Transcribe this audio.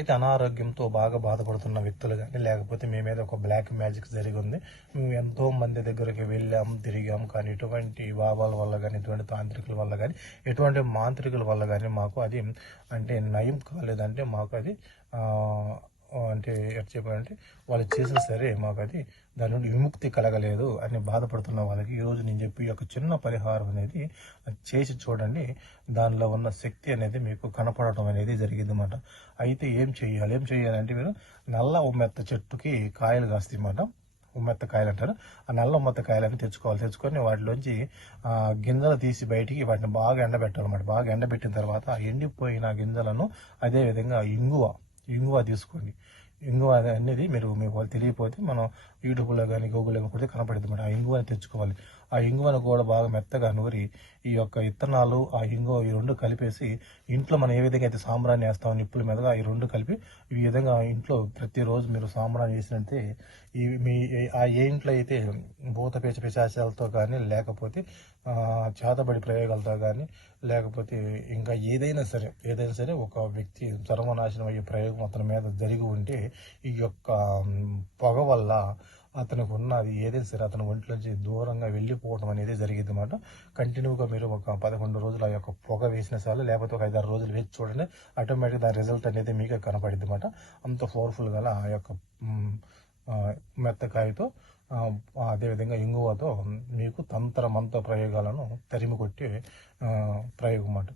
అయితే అనారోగ్యంతో బాగా బాధపడుతున్న వ్యక్తులు కానీ, లేకపోతే మీ మీద ఒక బ్లాక్ మ్యాజిక్ జరిగి ఉంది, మేము ఎంతో మంది దగ్గరికి వెళ్ళాం, తిరిగాం, కానీ ఎటువంటి బాబాల వల్ల కానీ, ఎటువంటి తాంత్రికుల వల్ల కానీ, ఎటువంటి మాంత్రికుల వల్ల కానీ మాకు అది అంటే నయం కాలేదంటే మాకు అది అంటే ఎట్లా చెప్పాలంటే వాళ్ళు చేసినా సరే మాకు అది దాని నుండి విముక్తి కలగలేదు అని బాధపడుతున్న వాళ్ళకి ఈరోజు నేను చెప్పి ఒక చిన్న పరిహారం అనేది చేసి చూడండి. దానిలో ఉన్న శక్తి అనేది మీకు కనపడటం అనేది జరిగింది అన్నమాట. అయితే ఏం చేయాలంటే మీరు నల్ల ఉమ్మెత్త చెట్టుకి కాయలు కాస్తాయి అన్నమాట. ఉమ్మెత్త కాయలు అంటారు. ఆ నల్ల ఉమ్మెత్త కాయలని తెచ్చుకొని వాటిలోంచి గింజలు తీసి బయటికి వాటిని బాగా ఎండబెట్టాలన్నమాట. బాగా ఎండబెట్టిన తర్వాత ఎండిపోయిన గింజలను అదేవిధంగా ఇంగువ తీసుకోండి. ఇంగువ అనేది మీకు తెలియకపోతే మనం యూట్యూబ్లో కానీ గూగుల్లో కొడితే కనపడుతుంది అన్నమాట. ఆ ఇంగువని తెచ్చుకోవాలి. ఆ ఇంగువను కూడా బాగా మెత్తగా నూరి ఈ యొక్క ఇత్తనాలు ఆ ఇంగువ ఈ రెండు కలిపేసి ఇంట్లో మనం ఏ విధంగా అయితే సాంబ్రాన్ని వేస్తాం నిప్పుల మీదగా ఈ రెండు కలిపి ఈ విధంగా ఇంట్లో ప్రతిరోజు మీరు సాంబ్రాన్ని వేసినట్టే మీ ఏ ఇంట్లో అయితే భూత పిశాచాలతో కానీ, లేకపోతే చేతబడి ప్రయోగాలతో కానీ, లేకపోతే ఇంకా ఏదైనా సరే ఒక వ్యక్తి సర్వనాశనం అయ్యే ప్రయోగం అతని మీద జరిగి ఉంటే ఈ యొక్క పొగ వల్ల అతనికి ఉన్నది ఏదైనా సరే అతని ఒంట్లోంచి దూరంగా వెళ్ళిపోవడం అనేది జరిగింది అన్నమాట. కంటిన్యూగా మీరు ఒక 11 రోజులు ఆ యొక్క పొగ వేసిన సార్లు, లేకపోతే ఒక 5-6 రోజులు వేసి చూడండి. ఆటోమేటిక్గా దాని రిజల్ట్ అనేది మీకే కనపడింది అన్నమాట. అంత పవర్ఫుల్గా ఆ యొక్క మెత్తకాయతో అదేవిధంగా ఇంగువతో మీకు మంత్ర ప్రయోగాలను తరిమి కొట్టే ప్రయోగం అన్నమాట.